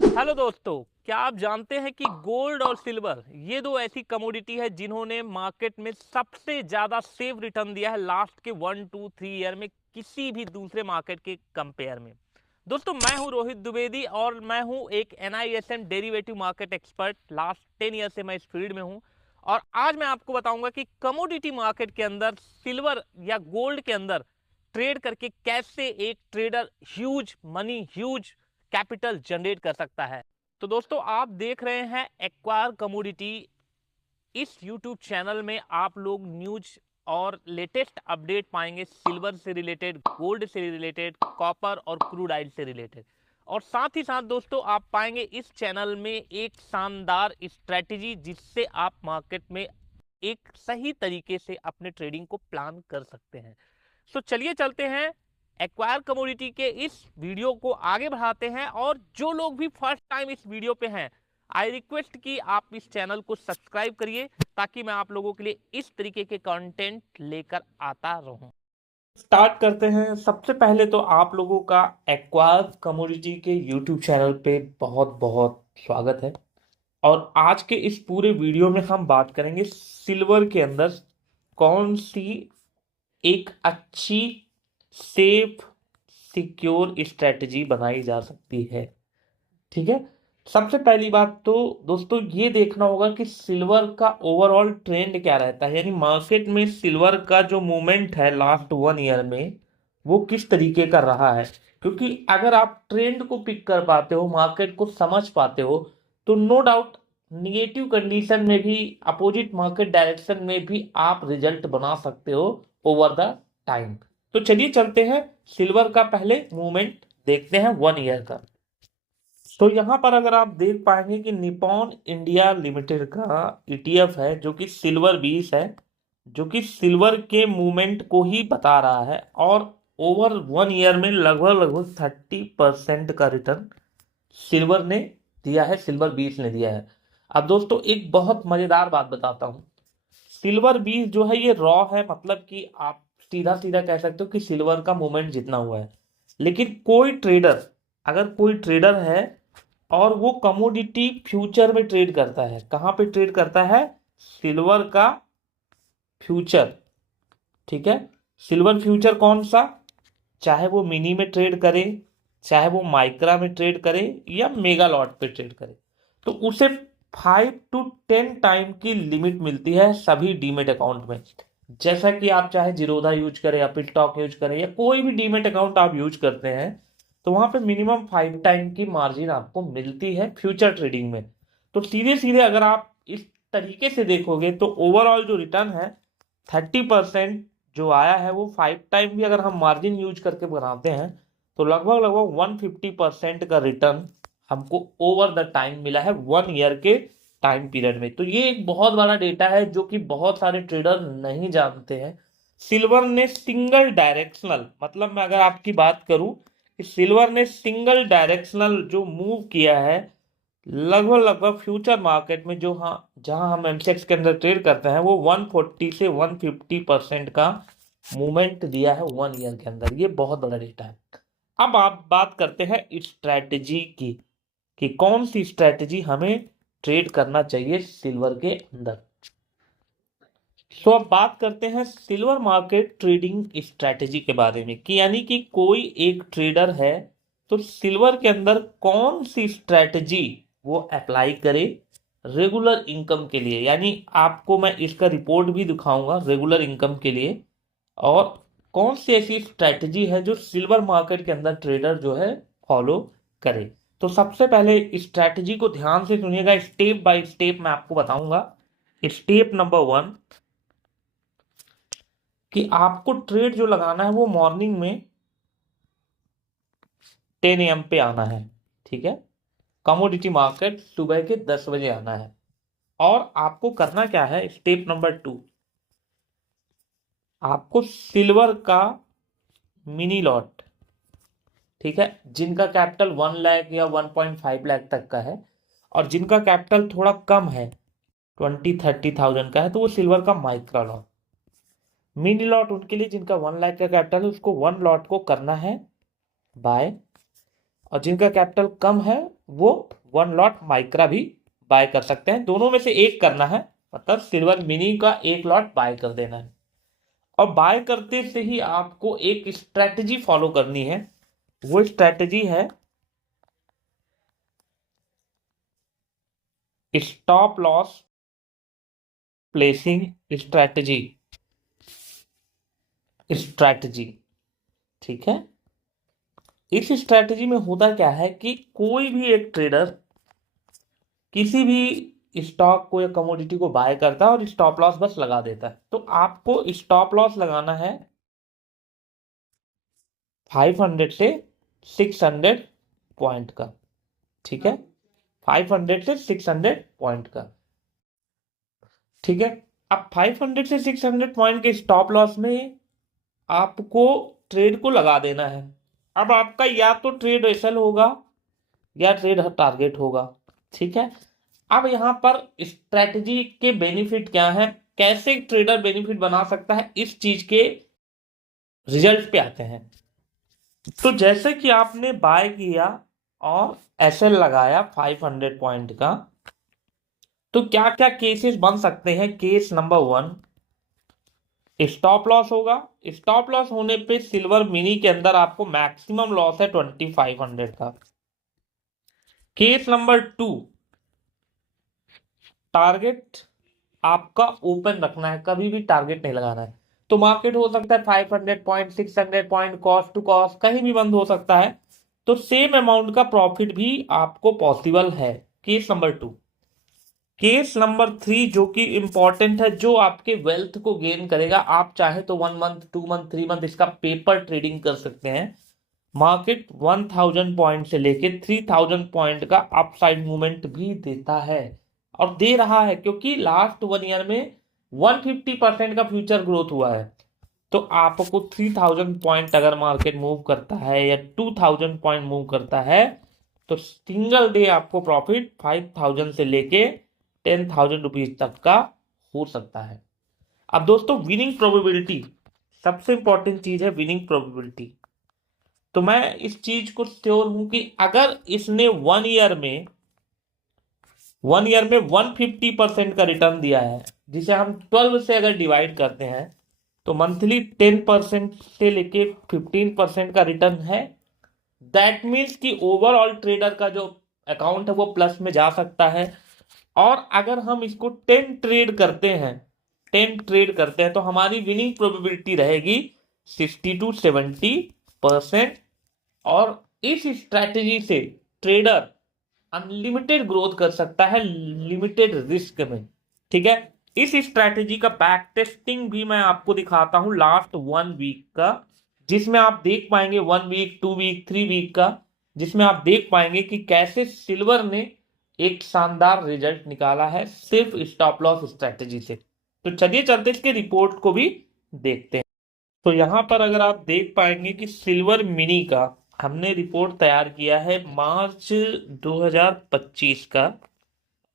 Hello दोस्तों, क्या आप जानते हैं कि गोल्ड और सिल्वर ये दो ऐसी कमोडिटी है जिन्होंने मार्केट में सबसे ज्यादा सेफ रिटर्न दिया है लास्ट के 1 2 3 ईयर में किसी भी दूसरे मार्केट के कंपेयर में। दोस्तों, मैं हूं रोहित द्विवेदी और मैं हूं एक NISM derivative market expert. Last 10 year से मैं इस फील्ड में हूं और आज मैं आपको बताऊंगा कि कमोडिटी मार्केट के अंदर सिल्वर या गोल्ड के अंदर ट्रेड करके कैसे एक trader huge money huge capital generate कर सकता है। तो दोस्तों, आप देख रहे हैं एक्वायर कमोडिटी। इस यूट्यूब चैनल में आप लोग न्यूज और लेटेस्ट अपडेट पाएंगे सिल्वर से रिलेटेड, गोल्ड से रिलेटेड, कॉपर और क्रूड ऑयल से रिलेटेड। और साथ ही साथ दोस्तों, आप पाएंगे इस चैनल में एक शानदार स्ट्रेटेजी जिससे आप मार्केट में एक सही तरीके से अपने ट्रेडिंग को प्लान कर सकते हैं। सो चलिए चलते हैं एक्वायर कमोडिटी के इस वीडियो को आगे बढ़ाते हैं। और जो लोग भी फर्स्ट टाइम इस वीडियो पे हैं, आई रिक्वेस्ट कि आप इस चैनल को सब्सक्राइब करिए ताकि मैं आप लोगों के लिए इस तरीके के कंटेंट लेकर आता रहूं। स्टार्ट करते हैं। सबसे पहले तो आप लोगों का एक्वायर कमोडिटी के यूट्यूब चैनल पे बहुत बहुत स्वागत है। और आज के इस पूरे वीडियो में हम बात करेंगे सिल्वर के अंदर कौन सी एक अच्छी सेफ सिक्योर स्ट्रेटजी बनाई जा सकती है। ठीक है। सबसे पहली बात तो दोस्तों ये देखना होगा कि सिल्वर का ओवरऑल ट्रेंड क्या रहता है, यानी मार्केट में सिल्वर का जो मूवमेंट है लास्ट 1 ईयर में वो किस तरीके का रहा है। क्योंकि अगर आप ट्रेंड को पिक कर पाते हो, मार्केट को समझ पाते हो, तो नो डाउट निगेटिव कंडीशन में भी, अपोजिट मार्केट डायरेक्शन में भी आप रिजल्ट बना सकते हो ओवर द टाइम। तो चलिए चलते हैं सिल्वर का पहले मूवमेंट देखते हैं 1 ईयर का। तो यहां पर अगर आप देख पाएंगे कि निपॉन इंडिया लिमिटेड का ETF है जो कि सिल्वर 20 है, जो कि सिल्वर के मूवमेंट को ही बता रहा है। और ओवर 1 ईयर में लगभग लगभग 30% का रिटर्न सिल्वर ने दिया है, सिल्वर 20 ने दिया है। अब दोस्तों एक बहुत मजेदार बात बताता हूं। सिल्वर 20 जो है ये रॉ है, मतलब कि आप सीधा सीधा कह सकते हो कि सिल्वर का मूवमेंट जितना हुआ है। लेकिन कोई ट्रेडर, अगर कोई ट्रेडर है और वो कमोडिटी फ्यूचर में ट्रेड करता है, कहां पे ट्रेड करता है? सिल्वर का फ्यूचर। ठीक है। सिल्वर फ्यूचर कौन सा? चाहे वो मिनी में ट्रेड करे, चाहे वो माइक्रा में ट्रेड करे या मेगा लॉट पे ट्रेड करे, तो उसे 5 to 10 टाइम की लिमिट मिलती है सभी डीमेट अकाउंट में। जैसा कि आप चाहे जीरोधा यूज करें या पिटस्टॉक यूज करें या कोई भी डीमेट अकाउंट आप यूज करते हैं, तो वहां पे मिनिमम 5 टाइम की मार्जिन आपको मिलती है फ्यूचर ट्रेडिंग में। तो सीधे सीधे अगर आप इस तरीके से देखोगे तो ओवरऑल जो रिटर्न है 30% जो आया है, वो 5 टाइम भी अगर हम मार्जिन यूज करके बनाते हैं तो लगभग लगभग 150% का रिटर्न हमको ओवर द टाइम मिला है 1 ईयर के टाइम पीरियड में। तो ये एक बहुत बड़ा डेटा है जो कि बहुत सारे ट्रेडर नहीं जानते हैं। सिल्वर ने सिंगल डायरेक्शनल, मतलब मैं अगर आपकी बात करूं कि सिल्वर ने सिंगल डायरेक्शनल जो मूव किया है लगभग लगभग फ्यूचर मार्केट में, जो हाँ जहां हम एमसेक्स के अंदर ट्रेड करते हैं, वो 140 से 150% का मूवमेंट दिया है 1 ईयर के अंदर। ये बहुत बड़ा डेटा है। अब आप बात करते हैं स्ट्रैटेजी की कि कौन सी स्ट्रैटेजी हमें ट्रेड करना चाहिए सिल्वर के अंदर। तो अब बात करते हैं सिल्वर मार्केट ट्रेडिंग स्ट्रैटेजी के बारे में कि यानी कि कोई एक ट्रेडर है तो सिल्वर के अंदर कौन सी स्ट्रैटेजी वो अप्लाई करे रेगुलर इनकम के लिए। यानी आपको मैं इसका रिपोर्ट भी दिखाऊंगा रेगुलर इनकम के लिए, और कौन सी ऐसी स्ट्रैटेजी है जो सिल्वर मार्केट के अंदर ट्रेडर जो है फॉलो करे। तो सबसे पहले स्ट्रैटेजी को ध्यान से सुनिएगा, स्टेप बाय स्टेप मैं आपको बताऊंगा। स्टेप नंबर 1 कि आपको ट्रेड जो लगाना है वो मॉर्निंग में 10 AM पे आना है। ठीक है। कमोडिटी मार्केट सुबह के 10 बजे आना है। और आपको करना क्या है, स्टेप नंबर 2, आपको सिल्वर का मिनी लॉट, ठीक है, जिनका कैपिटल 1 लाख या 1.5 लाख तक का है और जिनका कैपिटल थोड़ा कम है 20-30 थाउजेंड का है, तो वो सिल्वर का माइक्रो लॉट। मिनी लॉट उनके लिए जिनका 1 लाख का कैपिटल है, उसको 1 लॉट को करना है बाय, और जिनका कैपिटल कम है वो 1 लॉट माइक्रा भी बाय कर सकते हैं। दोनों में से एक करना है, मतलब सिल्वर मिनी का 1 लॉट बाय कर देना है। और बाय करते से ही आपको एक स्ट्रेटजी फॉलो करनी है। वो स्ट्रेटजी है स्टॉप लॉस प्लेसिंग स्ट्रेटजी। ठीक है। इस स्ट्रेटजी में होता क्या है कि कोई भी एक ट्रेडर किसी भी स्टॉक को या कमोडिटी को बाय करता है और स्टॉप लॉस बस लगा देता है। तो आपको स्टॉप लॉस लगाना है 500 से 600 पॉइंट का। ठीक है, 500 से 600 पॉइंट का। ठीक है। अब 500 से 600 पॉइंट के स्टॉप लॉस में आपको ट्रेड को लगा देना है। अब आपका या तो ट्रेड एसएल होगा या ट्रेड टारगेट होगा। ठीक है। अब यहां पर स्ट्रेटजी के बेनिफिट क्या है, कैसे ट्रेडर बेनिफिट बना सकता है, इस चीज के रिजल्ट पे आते हैं। तो जैसे कि आपने बाय किया और एसएल लगाया 500 पॉइंट का, तो क्या क्या केसेस बन सकते हैं। केस नंबर 1, स्टॉप लॉस होगा। स्टॉप लॉस होने पे सिल्वर मिनी के अंदर आपको मैक्सिमम लॉस है 2500 का। केस नंबर 2, टारगेट आपका ओपन रखना है, कभी भी टारगेट नहीं लगाना है। तो मार्केट हो सकता है 500 point, 600 point, cost to cost कहीं भी बंद हो सकता है। तो सेम अमाउंट का प्रॉफिट भी आपको पॉसिबल है। Case number 2। केस नंबर 3 जो कि इंपॉर्टेंट है, जो आपके वेल्थ को गेन करेगा। आप चाहे तो 1 मंथ, 2 मंथ, 3 मंथ इसका पेपर ट्रेडिंग कर सकते हैं। मार्केट 1000 पॉइंट से लेके 3000 पॉइंट का अपसाइड मूवमेंट भी देता है, और दे रहा है, क्योंकि लास्ट 1 ईयर में 150% का फ्यूचर ग्रोथ हुआ है। तो आपको 3000 पॉइंट अगर मार्केट मूव करता है या 2000 पॉइंट मूव करता है, तो सिंगल डे आपको प्रॉफिट 5000 से लेके 10,000 रुपीज तक का हो सकता है। अब दोस्तों, विनिंग प्रोबेबिलिटी सबसे इंपॉर्टेंट चीज है। विनिंग प्रोबेबिलिटी, तो मैं इस चीज को श्योर हूं कि अगर इसने 1 ईयर में 150% का रिटर्न दिया है, जिसे हम 12 से अगर डिवाइड करते हैं, तो मंथली 10% से लेके 15% का रिटर्न है। दैट मीन्स कि ओवरऑल ट्रेडर का जो अकाउंट है वो प्लस में जा सकता है। और अगर हम इसको 10 ट्रेड करते हैं तो हमारी विनिंग प्रोबेबिलिटी रहेगी 60 to 70%। और इस स्ट्रैटेजी से ट्रेडर अनलिमिटेड ग्रोथ कर सकता है लिमिटेड रिस्क में। ठीक है। इस स्ट्रैटेजी का बैक टेस्टिंग भी मैं आपको दिखाता हूं लास्ट 1 वीक का, जिसमें आप देख पाएंगे 1 वीक, 2 वीक, 3 वीक का, जिसमें आप देख पाएंगे कि कैसे सिल्वर ने एक शानदार रिजल्ट निकाला है सिर्फ स्टॉप लॉस स्ट्रैटेजी से। तो चलिए चलते इसके रिपोर्ट को भी देखते हैं। तो यहां पर अगर आप देख पाएंगे कि सिल्वर मिनी का हमने रिपोर्ट तैयार किया है मार्च 2025 का।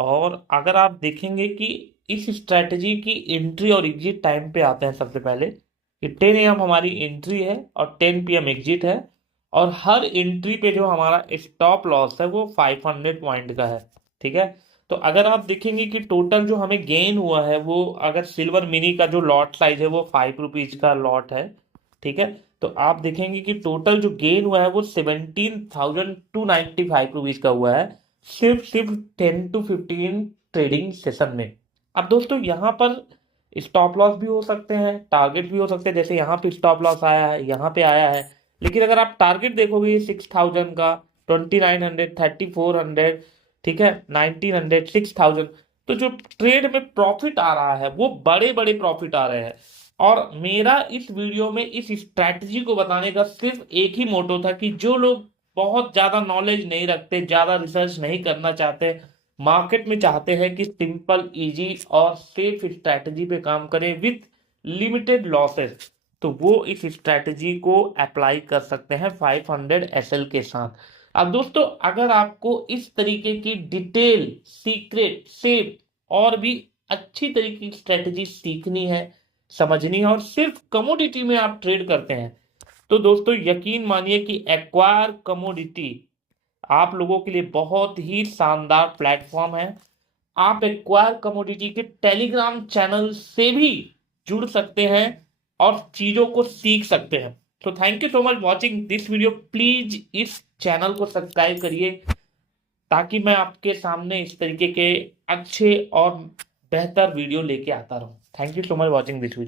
और अगर आप देखेंगे कि इस स्ट्रैटेजी की एंट्री और एग्जिट टाइम पे आते हैं, सबसे पहले कि 10 AM हमारी एंट्री है और 10 PM एग्जिट है। और हर एंट्री पे जो हमारा स्टॉप लॉस है वो 500 पॉइंट का है। ठीक है। तो अगर आप देखेंगे कि टोटल जो हमें गेन हुआ है, वो अगर सिल्वर मिनी का जो लॉट साइज है वो 5 रुपीज का लॉट है। ठीक है। तो आप देखेंगे कि टोटल जो गेन हुआ है वो 17,295 रुपीज का हुआ है, सिर्फ 10 to 15 ट्रेडिंग सेशन में। अब दोस्तों, यहाँ पर स्टॉप लॉस भी हो सकते हैं, टारगेट भी हो सकते हैं। जैसे यहाँ पे स्टॉप लॉस आया है, यहाँ पे आया है, लेकिन अगर आप टारगेट देखोगे 6000 का, 2900, 3400, ठीक है, 1900, 6000, तो जो ट्रेड में प्रॉफिट आ रहा है वो बड़े बड़े प्रॉफिट आ रहे हैं। और मेरा इस वीडियो में इस स्ट्रैटेजी को बताने का सिर्फ एक ही मोटो था कि जो लोग बहुत ज्यादा नॉलेज नहीं रखते, ज्यादा रिसर्च नहीं करना चाहते, मार्केट में चाहते हैं कि सिंपल, इजी और सेफ स्ट्रैटेजी पे काम करें विथ लिमिटेड लॉसेस, तो वो इस स्ट्रैटेजी को अप्लाई कर सकते हैं 500 SL के साथ। अब दोस्तों, अगर आपको इस तरीके की डिटेल, सीक्रेट, सेफ और भी अच्छी तरीके की स्ट्रैटेजी सीखनी है, समझनी है, और सिर्फ कमोडिटी में आप ट्रेड करते हैं, तो दोस्तों यकीन मानिए कि एक्वायर कमोडिटी आप लोगों के लिए बहुत ही शानदार प्लेटफॉर्म है। आप एक्वायर कमोडिटी के टेलीग्राम चैनल से भी जुड़ सकते हैं और चीजों को सीख सकते हैं। तो thank you so much watching this video. Please इस चैनल को सब्सक्राइब करिए ताकि मैं आपके सामने इस तरीके के अच्छे और बेहतर वीडियो लेके आता रहूं। Thank you so much watching this video.